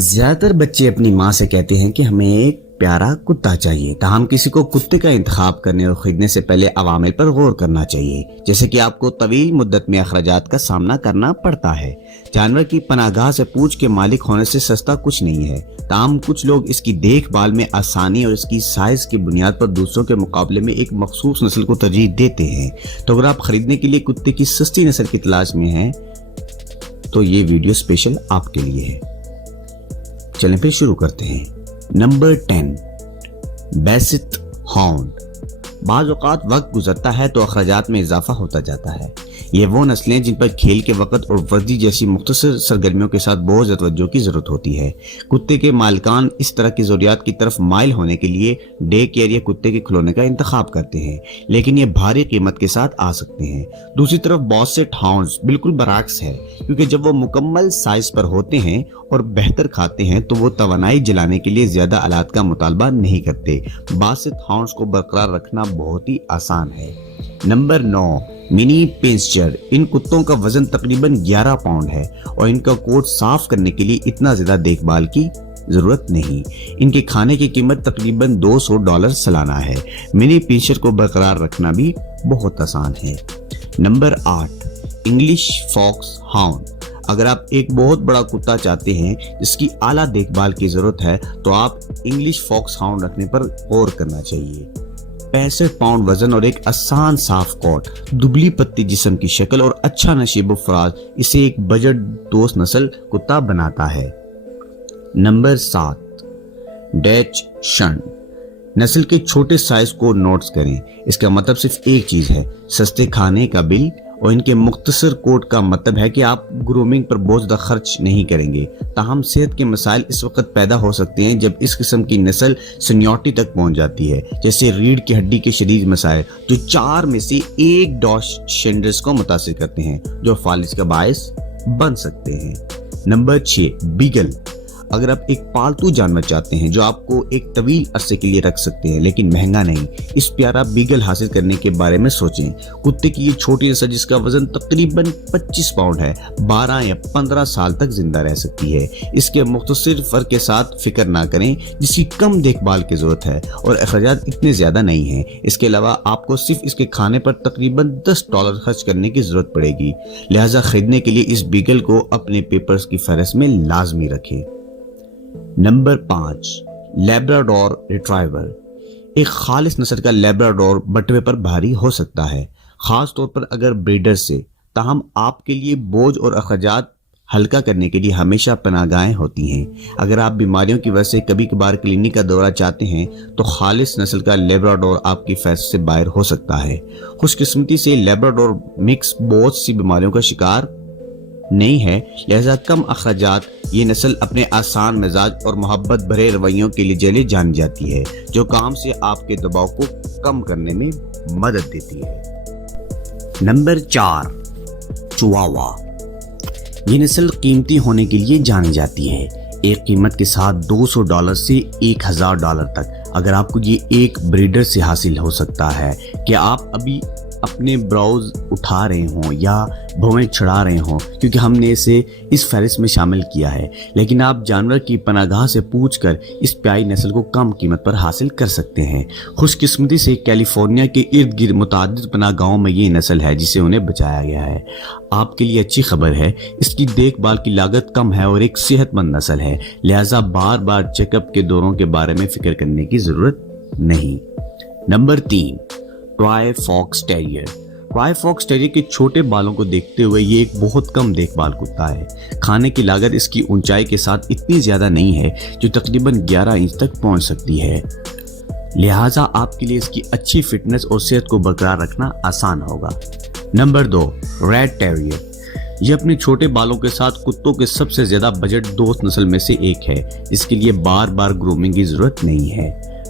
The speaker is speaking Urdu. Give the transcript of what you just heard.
زیادہ تر بچے اپنی ماں سے کہتے ہیں کہ ہمیں ایک پیارا کتا چاہیے، تاہم کسی کو کتے کا انتخاب کرنے اور خریدنے سے پہلے عوامل پر غور کرنا چاہیے، جیسے کہ آپ کو طویل مدت میں اخراجات کا سامنا کرنا پڑتا ہے۔ جانور کی پناہ گاہ سے پوچھ کے مالک ہونے سے سستا کچھ نہیں ہے، تاہم کچھ لوگ اس کی دیکھ بھال میں آسانی اور اس کی سائز کی بنیاد پر دوسروں کے مقابلے میں ایک مخصوص نسل کو ترجیح دیتے ہیں۔ تو اگر آپ خریدنے کے لیے کتے کی سستی نسل کی تلاش میں ہیں تو یہ ویڈیو اسپیشل آپ کے لیے ہے۔ چلیں پھر شروع کرتے ہیں۔ Number 10، best hound. بعض اوقات وقت گزرتا ہے تو اخراجات میں اضافہ ہوتا جاتا ہے۔ یہ وہ نسلیں جن پر کھیل کے وقت اور ورزش جیسی مختصر سرگرمیوں کے ساتھ بہت زیادہ توجہ کی ضرورت ہوتی ہے۔ کتے کے مالکان اس طرح کی ضروریات کی طرف مائل ہونے کے لیے ڈے کیئر یا کتے کے کھلونے کا انتخاب کرتے ہیں، لیکن یہ بھاری قیمت کے ساتھ آ سکتے ہیں۔ دوسری طرف باسٹ ہاؤنڈز بالکل برعکس ہے، کیونکہ جب وہ مکمل سائز پر ہوتے ہیں اور بہتر کھاتے ہیں تو وہ توانائی جلانے کے لیے زیادہ آلات کا مطالبہ نہیں کرتے۔ باسٹ ہاؤنڈز کو برقرار رکھنا بہت ہی آسان ہے۔ نمبر 9، منی پنچر۔ ان کتوں کا وزن تقریباً 11 پاؤنڈ ہے اور ان کا کوٹ صاف کرنے کے لیے اتنا زیادہ دیکھ بھال کی ضرورت نہیں۔ ان کے کھانے کی قیمت تقریباً $200 سالانہ ہے۔ منی پنچر کو برقرار رکھنا بھی بہت آسان ہے۔ Number 8، English Fox hound. اگر آپ ایک بہت بڑا کتا چاہتے ہیں جس کی اعلیٰ دیکھ بھال کی ضرورت ہے تو آپ انگلش فاکس ہاؤنڈ رکھنے پر غور کرنا چاہیے۔ 65 پاؤنڈ وزن اور ایک آسان صاف کوٹ، دبلی پتی جسم کی شکل اور اچھا نشیب و فراز اسے ایک بجٹ دوست نسل کتا بناتا ہے۔ نمبر 7، ڈیچ شن۔ نسل کے چھوٹے سائز کو نوٹس کریں۔ اس کا مطلب صرف ایک چیز ہے، سستے کھانے کا بل، اور ان کے مختصر کوٹ کا مطلب ہے کہ آپ گرومنگ پر بہت زیادہ خرچ نہیں کریں گے۔ تاہم صحت کے مسائل اس وقت پیدا ہو سکتے ہیں جب اس قسم کی نسل سینیورٹی تک پہنچ جاتی ہے، جیسے ریڑھ کی ہڈی کے شدید مسائل، جو 4 میں سے 1 ڈاچ شینڈرز کو متاثر کرتے ہیں، جو فالج کا باعث بن سکتے ہیں۔ نمبر 6، بیگل۔ اگر آپ ایک پالتو جانور چاہتے ہیں جو آپ کو ایک طویل عرصے کے لیے رکھ سکتے ہیں لیکن مہنگا نہیں، اس پیارا بیگل حاصل کرنے کے بارے میں سوچیں۔ کتے کی یہ چھوٹی نسل جس کا وزن تقریباً 25 پاؤنڈ ہے، 12 یا 15 سال تک زندہ رہ سکتی ہے۔ اس کے مختصر فر کے ساتھ فکر نہ کریں جس کی کم دیکھ بھال کی ضرورت ہے اور اخراجات اتنے زیادہ نہیں ہیں۔ اس کے علاوہ آپ کو صرف اس کے کھانے پر تقریباً $10 خرچ کرنے کی ضرورت پڑے گی، لہٰذا خریدنے کے لیے اس بیگل کو اپنے پیپرز کی فہرست میں لازمی رکھیں۔ Number 5، Labrador retriever. ایک خالص نسل کا لیبراڈور بٹوے پر بھاری ہو سکتا ہے، خاص طور پر اگر بریڈر سے، تاہم آپ کے لیے بوجھ اور اخراجات ہلکا کرنے کے لیے ہمیشہ پناہ گاہیں ہوتی ہیں۔ اگر آپ بیماریوں کی وجہ سے کبھی کبھار کلینک کا دورہ چاہتے ہیں تو خالص نسل کا لیبراڈور آپ کی فہرست سے باہر ہو سکتا ہے۔ خوش قسمتی سے لیبراڈور مکس بہت سی بیماریوں کا شکار نہیں ہے، لہذا کم اخراجات۔ یہ نسل اپنے آسان مزاج اور محبت بھرے رویوں کے لیے جیلے جانی جاتی ہے، جو کام سے آپ کے دباؤ کو کم کرنے میں مدد دیتی ہے۔ نمبر 4، چواوا۔ یہ نسل قیمتی ہونے کے لیے جانی جاتی ہے، ایک قیمت کے ساتھ $200 سے $1000 تک۔ اگر آپ کو یہ ایک بریڈر سے حاصل ہو سکتا ہے کہ آپ ابھی اپنے براؤز اٹھا رہے ہوں یا بھویں چھڑا رہے ہوں، کیونکہ ہم نے اسے اس فہرست میں شامل کیا ہے، لیکن آپ جانور کی پناہ گاہ سے پوچھ کر اس پیاری نسل کو کم قیمت پر حاصل کر سکتے ہیں۔ خوش قسمتی سے کیلیفورنیا کے ارد گرد متعدد پناہ گاہوں میں یہ نسل ہے جسے انہیں بچایا گیا ہے۔ آپ کے لیے اچھی خبر ہے، اس کی دیکھ بھال کی لاگت کم ہے اور ایک صحت مند نسل ہے، لہٰذا بار بار چیک اپ کے دوروں کے بارے میں فکر کرنے کی ضرورت نہیں۔ Number 3، toy fox terrier. Toy fox terrier کے چھوٹے بالوں کو دیکھتے ہوئے یہ ایک بہت کم دیکھ بھال کتا ہے۔ کھانے کی لاگت اس کی اونچائی کے ساتھ اتنی زیادہ نہیں ہے، جو تقریباً 11 انچ تک پہنچ سکتی ہے، لہٰذا آپ کے لیے اس کی اچھی فٹنس اور صحت کو برقرار رکھنا آسان ہوگا۔ Number 2، red terrier. یہ اپنے چھوٹے بالوں کے ساتھ کتوں کے سب سے زیادہ بجٹ دوست نسل میں سے ایک ہے، جس کے لیے بار بار گرومنگ کی ضرورت نہیں ہے۔